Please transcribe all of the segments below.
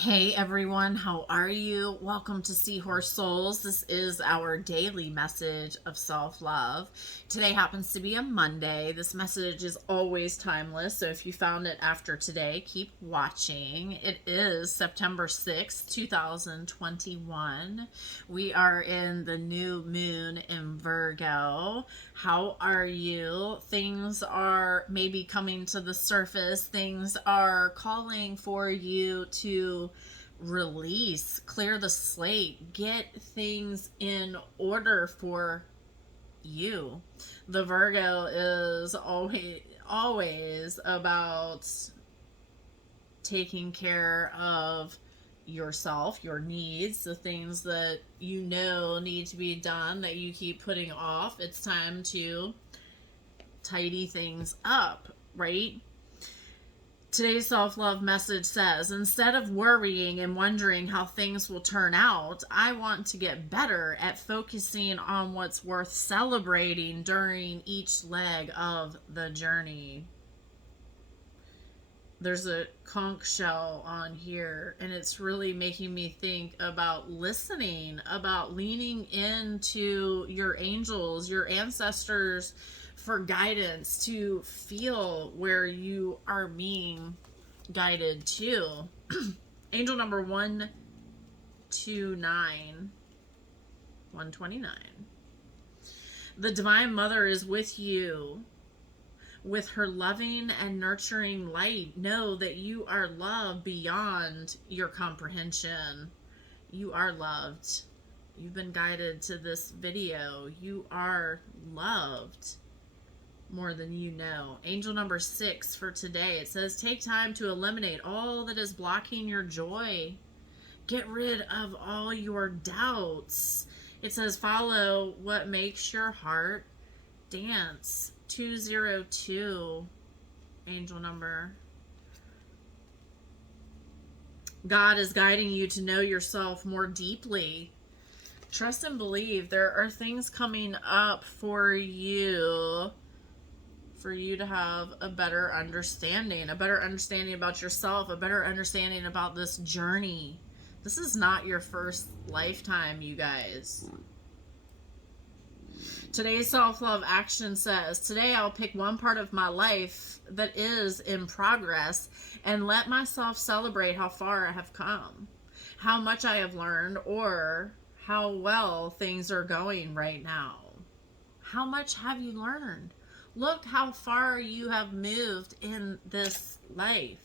Hey everyone, how are you? Welcome to SeahorseSouls. This is our daily message of self-love. Today happens to be a Monday. This message is always timeless, so if you found it after today, keep watching. It is September 6th, 2021. We are in the new moon in Virgo. How are you? Things are maybe coming to the surface. Things are calling for you to release, clear the slate, get things in order for you. The Virgo is always about taking care of yourself, your needs, the things that you know need to be done that you keep putting off. It's time to tidy things up, right? Today's self-love message says, instead of worrying and wondering how things will turn out, I want to get better at focusing on what's worth celebrating during each leg of the journey. There's a conch shell on here, and it's really making me think about listening, about leaning into your angels, your ancestors, for guidance, to feel where you are being guided to. Angel number 129. 129. The Divine Mother is with you. With her loving and nurturing light, know that you are loved beyond your comprehension. You are loved. You've been guided to this video. You are loved more than you know. Angel number 6 for today. It says, take time to eliminate all that is blocking your joy. Get rid of all your doubts. It says, follow what makes your heart dance. 202 angel number. God is guiding you to know yourself more deeply. Trust and believe. There are things coming up for you to have a better understanding about yourself, a better understanding about this journey. This is not your first lifetime, you guys. Today's self-love action says, today I'll pick one part of my life that is in progress and let myself celebrate how far I have come, how much I have learned, or how well things are going right now. How much have you learned? Look how far you have moved in this life.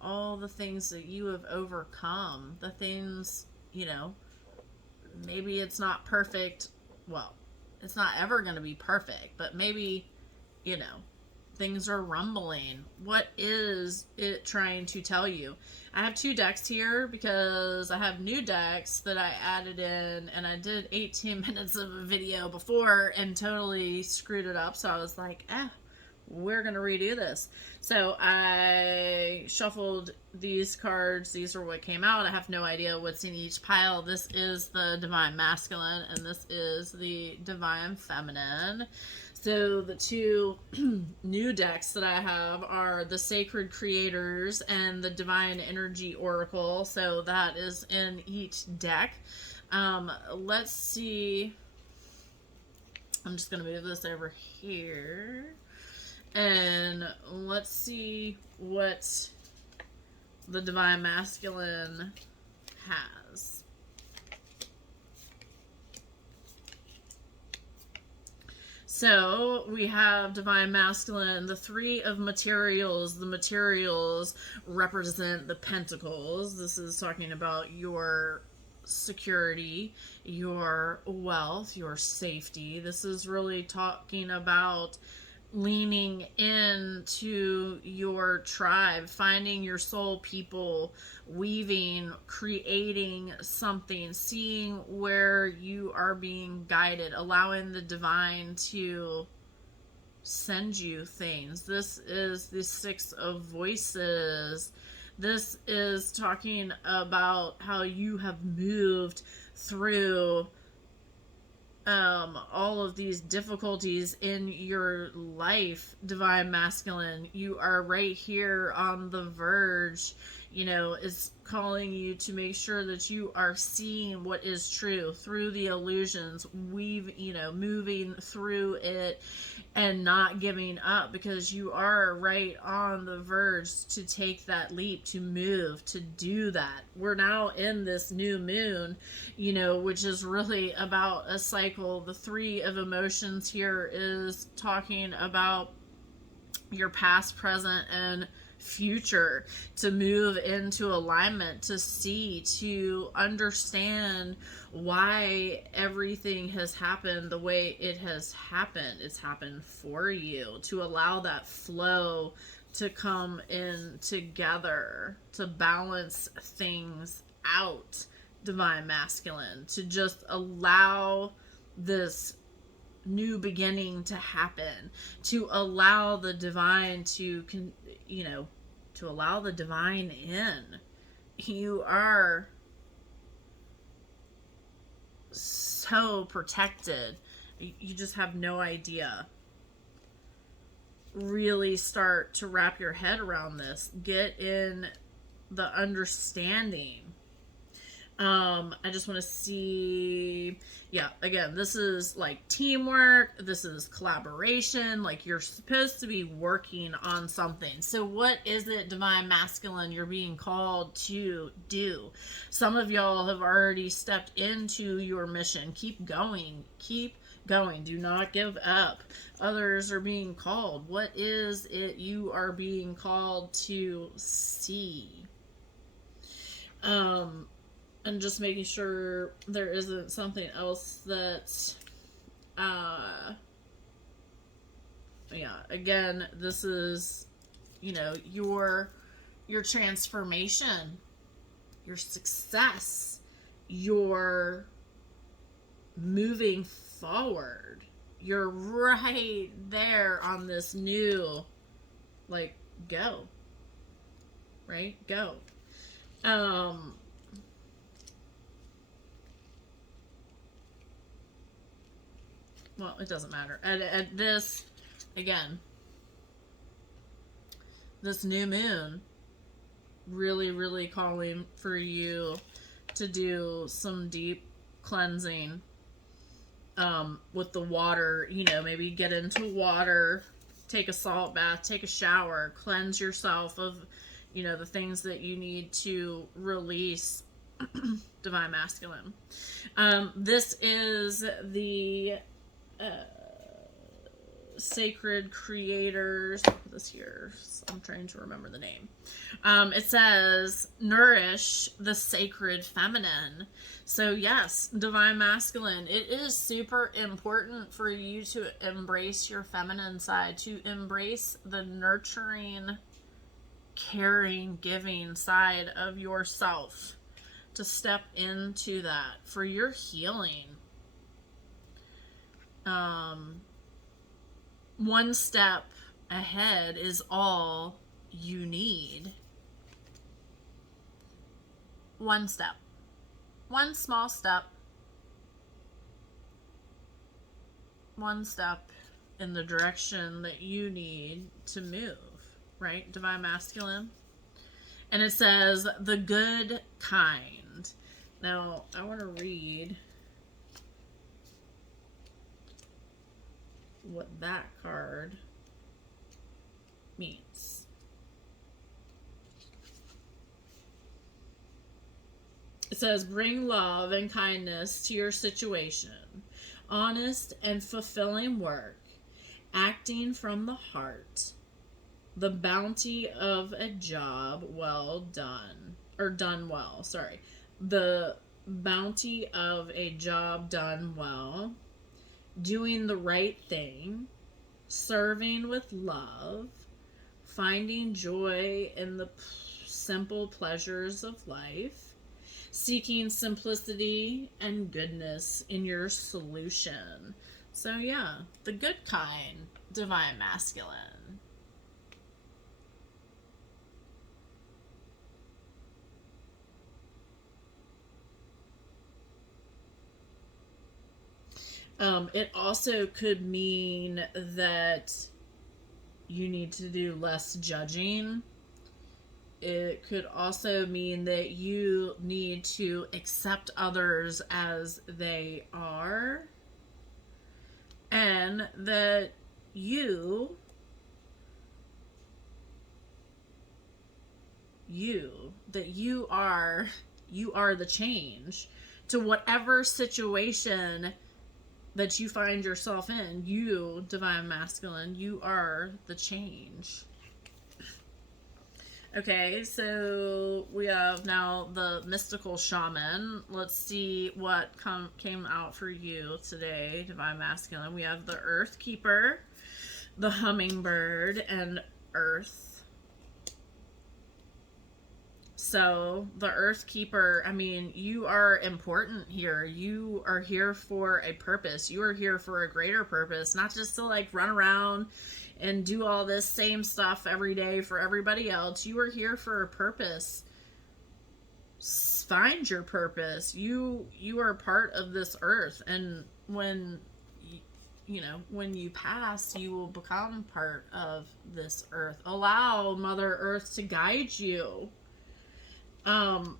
All the things that you have overcome, the things, maybe it's not perfect. Well, it's not ever going to be perfect, but maybe, things are rumbling. What is it trying to tell you? I have 2 decks here because I have new decks that I added in, and I did 18 minutes of a video before and totally screwed it up. So I was like, we're going to redo this. So I shuffled these cards. These are what came out. I have no idea what's in each pile. This is the Divine Masculine, and this is the Divine Feminine. So the 2 new decks that I have are the Sacred Creators and the Divine Energy Oracle. So that is in each deck. Let's see. I'm just going to move this over here. And let's see what the Divine Masculine has. So we have Divine Masculine, the 3 of materials. The materials represent the pentacles. This is talking about your security, your wealth, your safety. This is really talking about leaning into your tribe, finding your soul people, weaving, creating something, seeing where you are being guided, allowing the divine to send you things. This is the 6 of voices. This is talking about how you have moved through all of these difficulties in your life, Divine Masculine. You are right here on the verge. is calling you to make sure that you are seeing what is true through the illusions, moving through it and not giving up, because you are right on the verge to take that leap, to move, to do that. We're now in this new moon, which is really about a cycle. The three of emotions here is talking about your past, present, and future, to move into alignment, to see, to understand why everything has happened the way it has happened. It's happened for you, to allow that flow to come in together, to balance things out, divine masculine, to just allow this new beginning to happen, to allow the divine to allow the divine in. You are so protected, you just have no idea. Really start to wrap your head around this, get in the understanding. I just want to see, again, this is like teamwork, this is collaboration, like you're supposed to be working on something. So what is it, divine masculine, you're being called to do? Some of y'all have already stepped into your mission. Keep going, do not give up. Others are being called. What is it you are being called to see? And just making sure there isn't something else that, again, this is, your transformation, your success, your moving forward. You're right there on this new, go. Right? Go. Well, it doesn't matter. At this, again, this new moon, really, really calling for you to do some deep cleansing with the water. Maybe get into water, take a salt bath, take a shower, cleanse yourself of, the things that you need to release. Divine masculine. This is the sacred creators. This here, I'm trying to remember the name. It says nourish the sacred feminine. So yes, divine masculine, it is super important for you to embrace your feminine side, to embrace the nurturing, caring, giving side of yourself, to step into that for your healing. One step ahead is all you need. One step. One small step. One step in the direction that you need to move, right? Divine masculine. And it says the good kind. Now, I want to read what that card means. It says, bring love and kindness to your situation. Honest and fulfilling work. Acting from the heart. The bounty of a job well done. Or done well, sorry. The bounty of a job done well. Doing the right thing, serving with love, finding joy in the simple pleasures of life, seeking simplicity and goodness in your solution. So yeah, the good kind, divine masculine. It also could mean that you need to do less judging. it could also mean that you need to accept others as they are, and that you are the change to whatever situation that you find yourself in. You, divine masculine, you are the change. Okay, so we have now the mystical shaman. Let's see what came out for you today, divine masculine. We have the earth keeper, the hummingbird, and earth. So the earth keeper, I mean, you are important here. You are here for a purpose. You are here for a greater purpose, not just to like run around and do all this same stuff every day for everybody else. You are here for a purpose. Find your purpose. You are part of this earth, and when when you pass, you will become part of this earth. Allow Mother Earth to guide you. I'm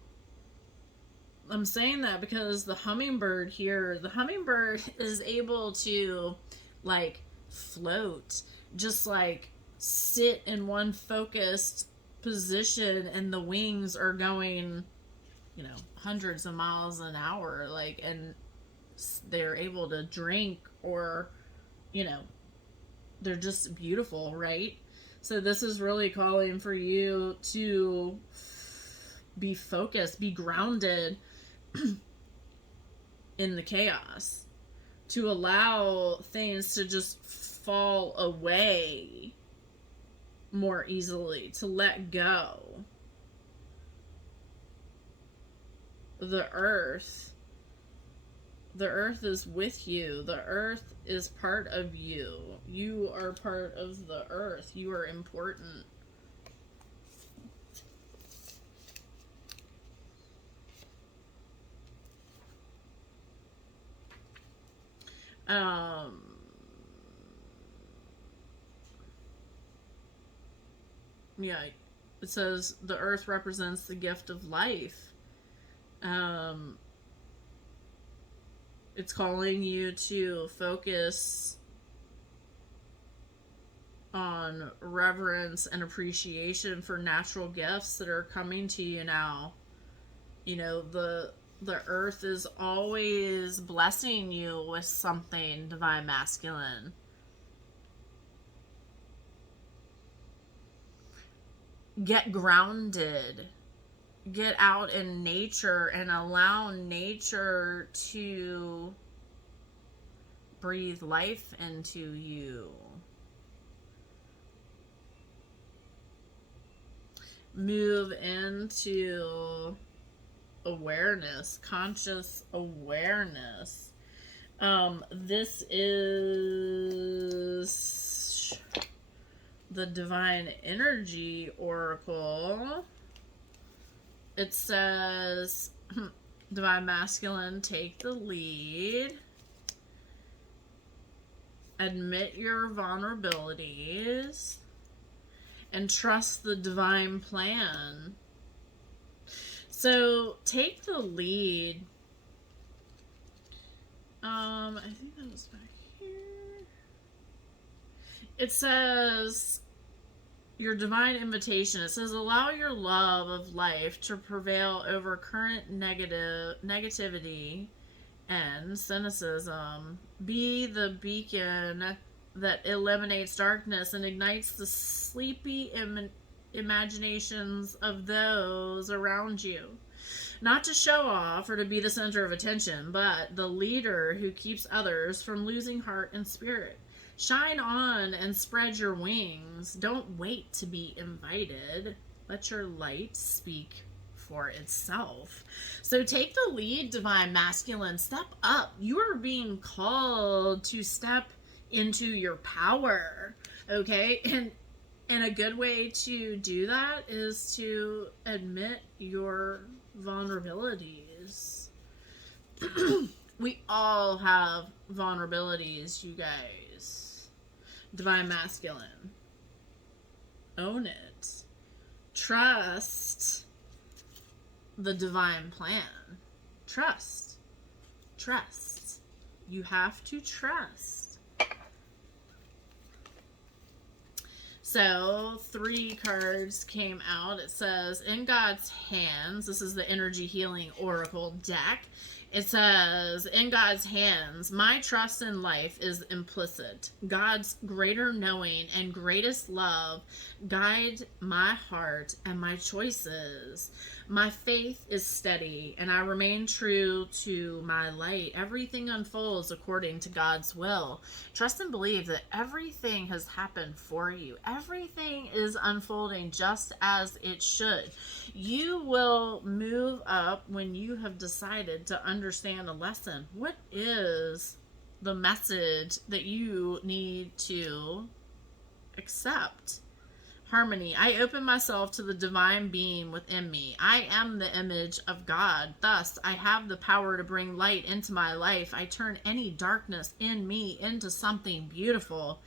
saying that because the hummingbird here, the hummingbird is able to like float, just like sit in one focused position, and the wings are going, hundreds of miles an hour, like, and they're able to drink, or, they're just beautiful, right? So this is really calling for you to be focused, be grounded in the chaos, to allow things to just fall away more easily, to let go. The earth is with you. The earth is part of you. You are part of the earth. You are important. Yeah, it says the earth represents the gift of life. It's calling you to focus on reverence and appreciation for natural gifts that are coming to you now. The earth is always blessing you with something, divine masculine. Get grounded. Get out in nature and allow nature to breathe life into you. Move into awareness, conscious awareness. This is the Divine Energy Oracle. It says, divine masculine, take the lead. Admit your vulnerabilities and trust the divine plan. So take the lead. I think that was back here. It says your divine invitation. It says allow your love of life to prevail over current negativity and cynicism. Be the beacon that eliminates darkness and ignites the sleepy imaginations of those around you. Not to show off or to be the center of attention, but the leader who keeps others from losing heart and spirit. Shine on and spread your wings. Don't wait to be invited. Let your light speak for itself. So take the lead, divine masculine. Step up. You are being called to step into your power. Okay? And a good way to do that is to admit your vulnerabilities. We all have vulnerabilities, you guys. Divine masculine. Own it. Trust the divine plan. Trust. Trust. You have to trust. So 3 cards came out. It says, in God's hands, this is the energy healing oracle deck. It says, in God's hands, my trust in life is implicit. God's greater knowing and greatest love guide my heart and my choices. My faith is steady, and I remain true to my light. Everything unfolds according to God's will. Trust and believe that everything has happened for you. Everything is unfolding just as it should. You will move up when you have decided to understand a lesson. What is the message that you need to accept? Harmony. I open myself to the divine being within me. I am the image of God. Thus, I have the power to bring light into my life. I turn any darkness in me into something beautiful.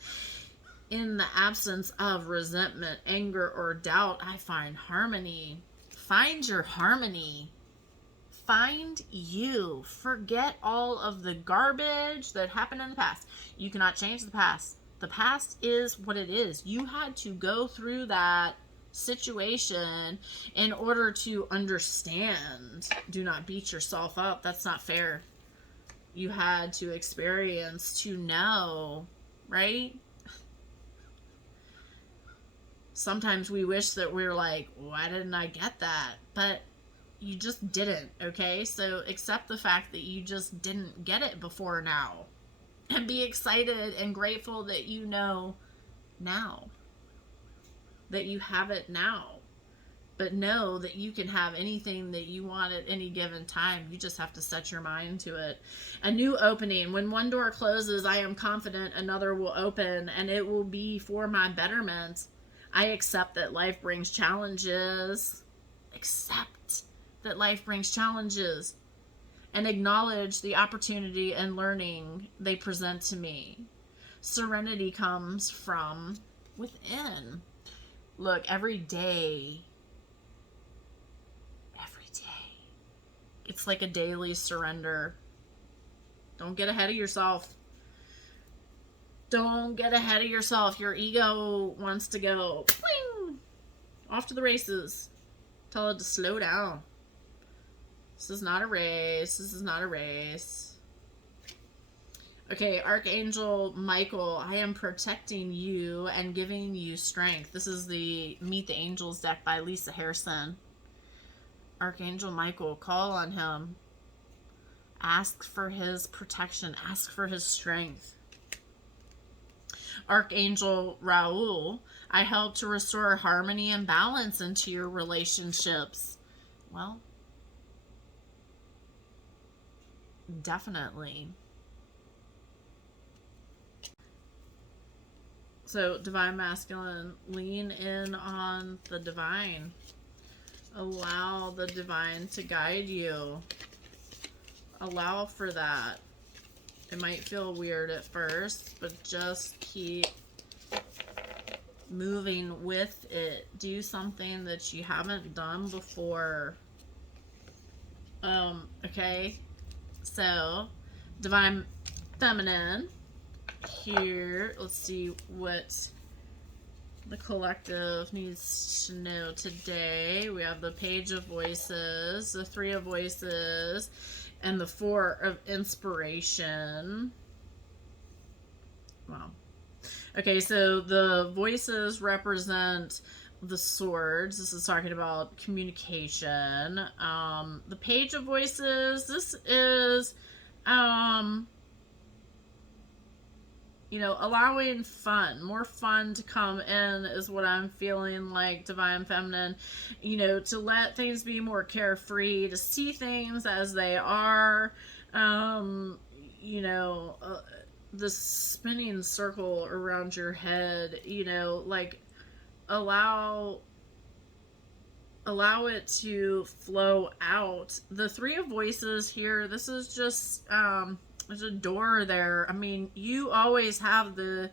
In the absence of resentment, anger, or doubt, I find harmony. Find your harmony. Find you. Forget all of the garbage that happened in the past. You cannot change the past. The past is what it is. You had to go through that situation in order to understand. Do not beat yourself up. That's not fair. You had to experience to know, right? Sometimes we wish that we're like, why didn't I get that? But you just didn't, okay? So accept the fact that you just didn't get it before now. And be excited and grateful that you know now. That you have it now. But know that you can have anything that you want at any given time. You just have to set your mind to it. A new opening. When one door closes, I am confident another will open, and it will be for my betterment. I accept that life brings challenges. Accept that life brings challenges. And acknowledge the opportunity and learning they present to me. Serenity comes from within. Look, every day, it's like a daily surrender. Don't get ahead of yourself. Don't get ahead of yourself. Your ego wants to go pling, off to the races. Tell it to slow down. This is not a race. This is not a race. Okay, Archangel Michael, I am protecting you and giving you strength. This is the Meet the Angels deck by Lisa Harrison. Archangel Michael, call on him. Ask for his protection. Ask for his strength. Archangel Raul, I help to restore harmony and balance into your relationships. Well, definitely. So, Divine Masculine, lean in on the divine. Allow the divine to guide you. Allow for that. It might feel weird at first, but just keep moving with it. Do something that you haven't done before. Okay. So, Divine Feminine. Here, let's see what the collective needs to know today. We have the Page of Voices, the Three of Voices, and the Four of Inspiration. Wow. Okay, so the voices represent the swords. This is talking about communication. The Page of Voices, this is you know, allowing fun, more fun to come in is what I'm feeling like, Divine Feminine. You know, to let things be more carefree, to see things as they are. You know, the spinning circle around your head, you know, like allow it to flow out. The Three of Voices here, this is just, there's a door there. I mean, you always have the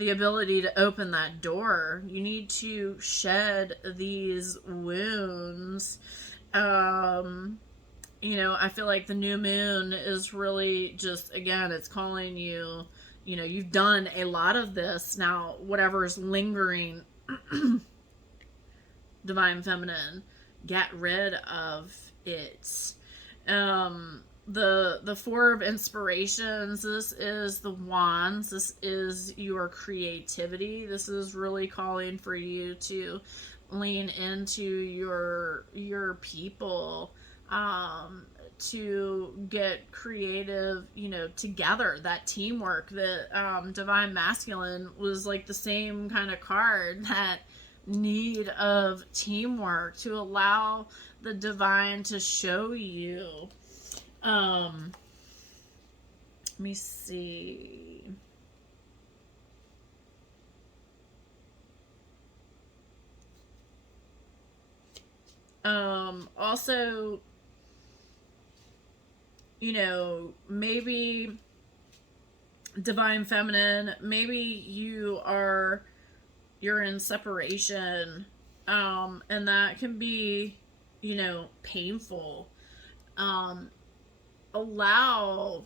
the ability to open that door. You need to shed these wounds. You know, I feel like the new moon is really just, again, it's calling you, you know, you've done a lot of this. Now, whatever's lingering, Divine Feminine, get rid of it. The Four of Inspirations, this is the Wands. This is your creativity. This is really calling for you to lean into your people, to get creative, you know, together. That teamwork, that Divine Masculine was like the same kind of card, that need of teamwork, to allow the divine to show you. Let me see. Also, you know, maybe Divine Feminine, maybe you're in separation, and that can be, you know, painful. Allow,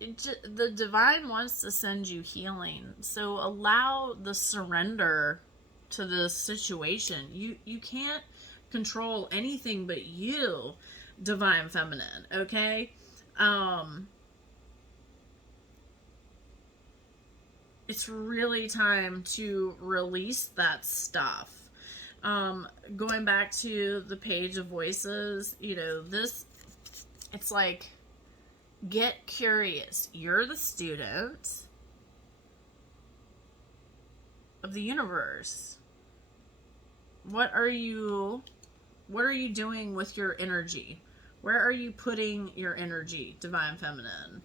the divine wants to send you healing, so allow the surrender to this situation. You can't control anything but you, Divine Feminine, okay? It's really time to release that stuff. Going back to the Page of Voices, you know, this, it's like, get curious. You're the student of the universe. What are you doing with your energy? Where are you putting your energy, Divine Feminine?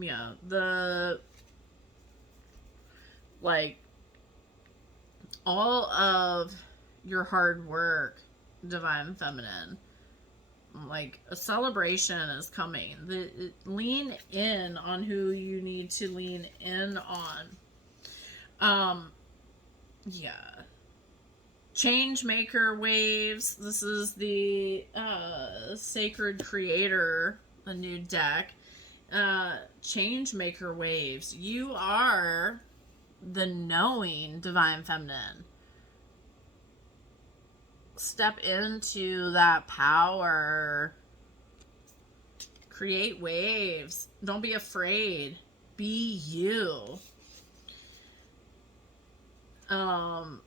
Yeah, like, all of your hard work, Divine Feminine, like, a celebration is coming. Lean in on who you need to lean in on. Yeah. Change Maker Waves. This is the Sacred Creator, the new deck. Change Maker Waves. You are the knowing, Divine Feminine. Step into that power. Create waves. Don't be afraid. Be you.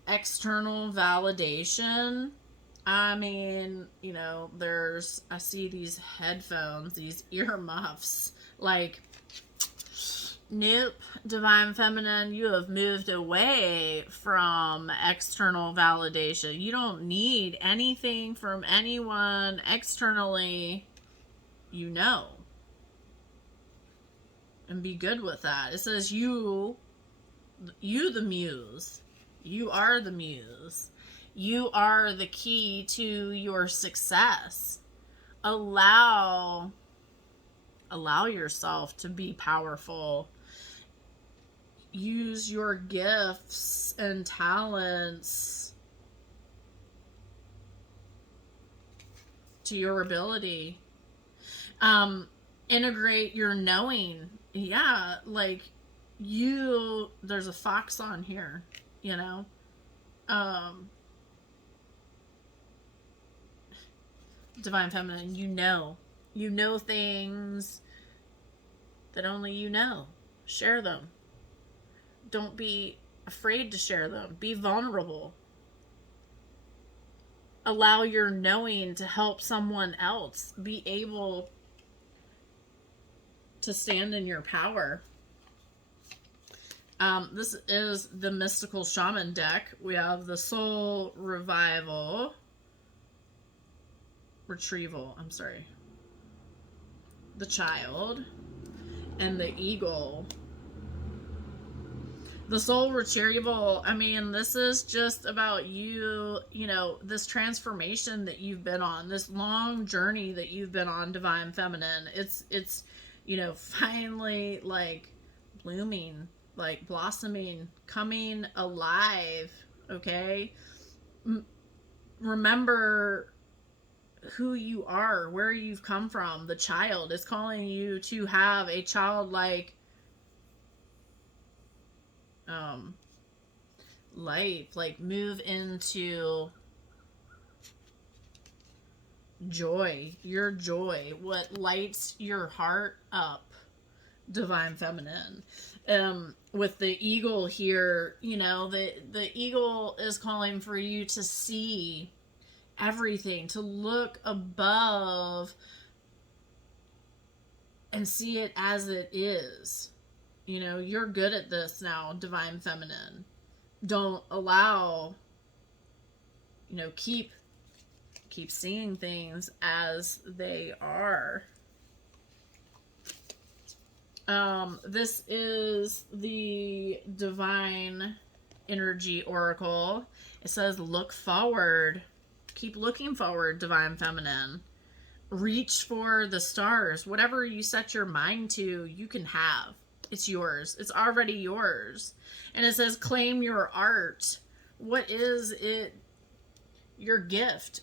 External validation. I mean, you know, I see these headphones, these earmuffs, like, nope, Divine Feminine, you have moved away from external validation. You don't need anything from anyone externally, you know. And be good with that. It says you the muse. You are the muse. You are the key to your success. Allow yourself to be powerful. Use your gifts and talents to your ability. Integrate your knowing. Yeah, like, there's a fox on here, you know. Divine Feminine, you know things that only you know. Share them. Don't be afraid to share them. Be vulnerable. Allow your knowing to help someone else be able to stand in your power. This is the Mystical Shaman deck. We have the Soul Retrieval, the Child, and the Eagle. The soul retrieval, I mean, this is just about you, you know, this transformation that you've been on, this long journey that you've been on, Divine Feminine. It's, you know, finally like blooming, like blossoming, coming alive, okay? Remember who you are, where you've come from. The child is calling you to have a childlike life, like move into joy, your joy, what lights your heart up, Divine Feminine. With the eagle here, you know, the eagle is calling for you to see everything, to look above and see it as it is. You know, you're good at this now, Divine Feminine. Don't allow, you know, keep seeing things as they are. This is the Divine Energy Oracle. It says, look forward. Keep looking forward, Divine Feminine. Reach for the stars. Whatever you set your mind to, you can have. It's yours. It's already yours. And it says, claim your art. What is it? Your gift.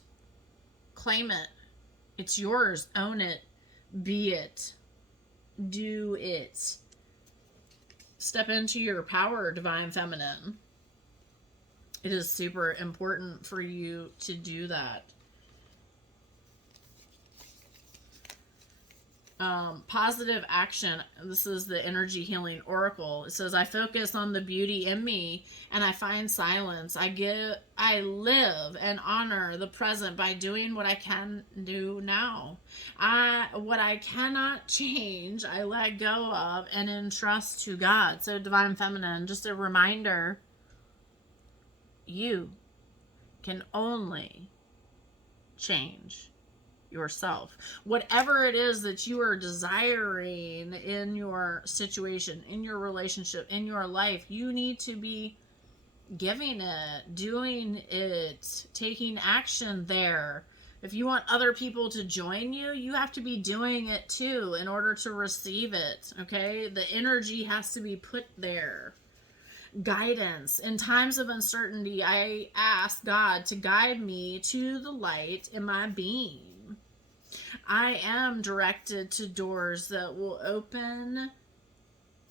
Claim it. It's yours. Own it. Be it. Do it. Step into your power, Divine Feminine. It is super important for you to do that. Positive action. This is the Energy Healing Oracle. It says, I focus on the beauty in me and I find silence. I live and honor the present by doing what I can do now. What I cannot change, I let go of and entrust to God. So Divine Feminine, just a reminder, you can only change yourself. Whatever it is that you are desiring in your situation, in your relationship, in your life, you need to be giving it, doing it, taking action there. If you want other people to join you, you have to be doing it too in order to receive it, okay? The energy has to be put there. Guidance. In times of uncertainty, I ask God to guide me to the light in my being. I am directed to doors that will open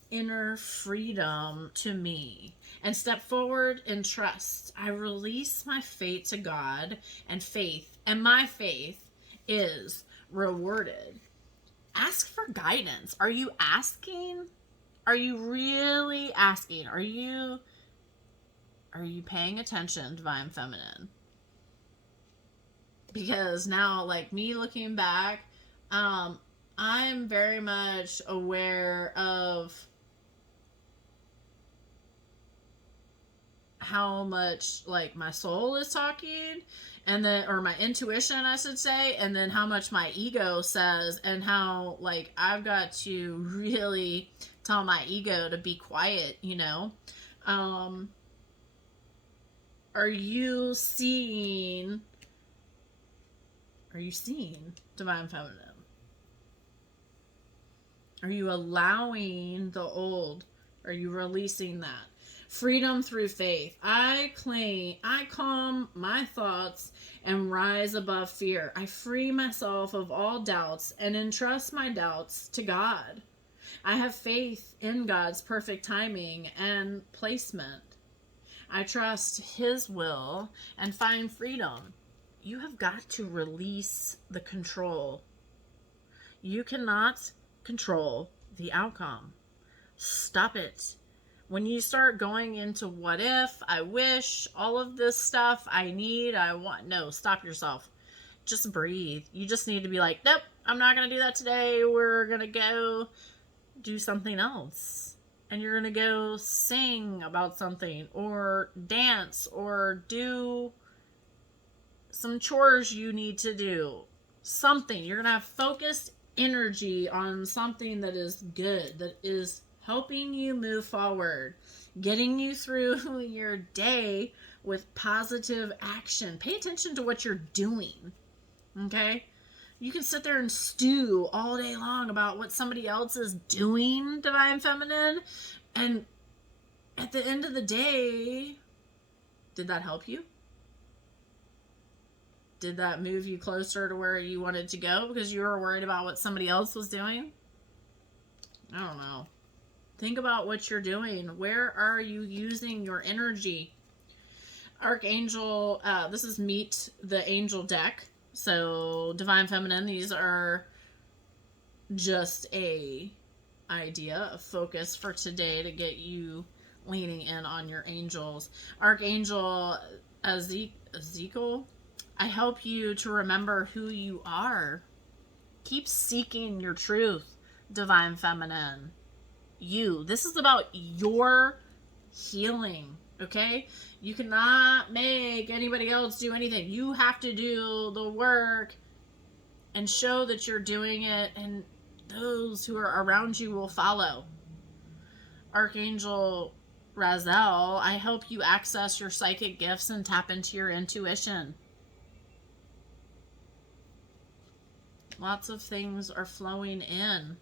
inner freedom to me and step forward in trust. I release my fate to God and faith, and my faith is rewarded. Ask for guidance. Are you asking? Are you really asking? Are you paying attention, Divine Feminine? Because now, like me looking back, I'm very much aware of how much like my soul is talking, and then, or my intuition I should say, and then how much my ego says, and how like I've got to really tell my ego to be quiet, you know. Are you seeing Divine Feminine? Are you allowing the old? Are you releasing that? Freedom through faith. I calm my thoughts and rise above fear. I free myself of all doubts and entrust my doubts to God. I have faith in God's perfect timing and placement. I trust His will and find freedom. You have got to release the control. You cannot control the outcome. Stop it. When you start going into what if, I wish, all of this stuff, I need, I want, no, stop yourself. Just breathe. You just need to be like, nope, I'm not going to do that today. We're going to go do something else. And you're going to go sing about something or dance or do some chores you need to do. Something. You're going to have focused energy on something that is good, that is helping you move forward, getting you through your day with positive action. Pay attention to what you're doing, okay? You can sit there and stew all day long about what somebody else is doing, Divine Feminine, and at the end of the day, did that help you? Did that move you closer to where you wanted to go because you were worried about what somebody else was doing? I don't know. Think about what you're doing. Where are you using your energy? Archangel, this is Meet the Angel deck. So, Divine Feminine, these are just a idea, a focus for today to get you leaning in on your angels. Archangel Ezekiel, I help you to remember who you are. Keep seeking your truth, Divine Feminine. This is about your healing, okay? You cannot make anybody else do anything. You have to do the work and show that you're doing it, and those who are around you will follow. Archangel Razel, I help you access your psychic gifts and tap into your intuition. Lots of things are flowing in.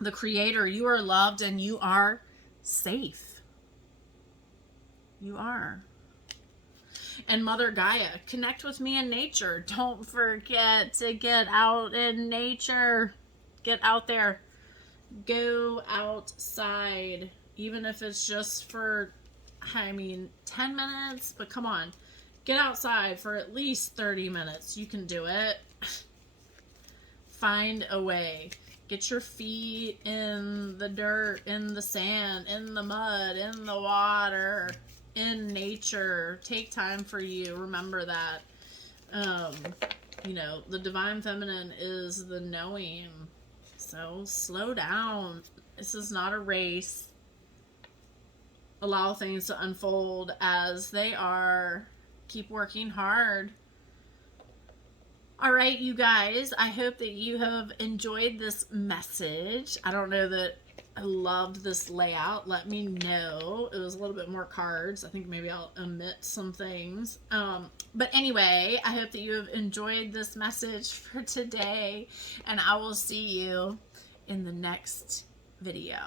The Creator, you are loved and you are safe. You are. And Mother Gaia, connect with me in nature. Don't forget to get out in nature. Get out there. Go outside. Even if it's just for, 10 minutes. But come on. Get outside for at least 30 minutes. You can do it. Find a way. Get your feet in the dirt, in the sand, in the mud, in the water, in nature. Take time for you. Remember that. The Divine Feminine is the knowing. So slow down. This is not a race. Allow things to unfold as they are. Keep working hard. All right, you guys, I hope that you have enjoyed this message. I don't know that I loved this layout. Let me know. It was a little bit more cards. I think maybe I'll omit some things. But anyway, I hope that you have enjoyed this message for today, and I will see you in the next video.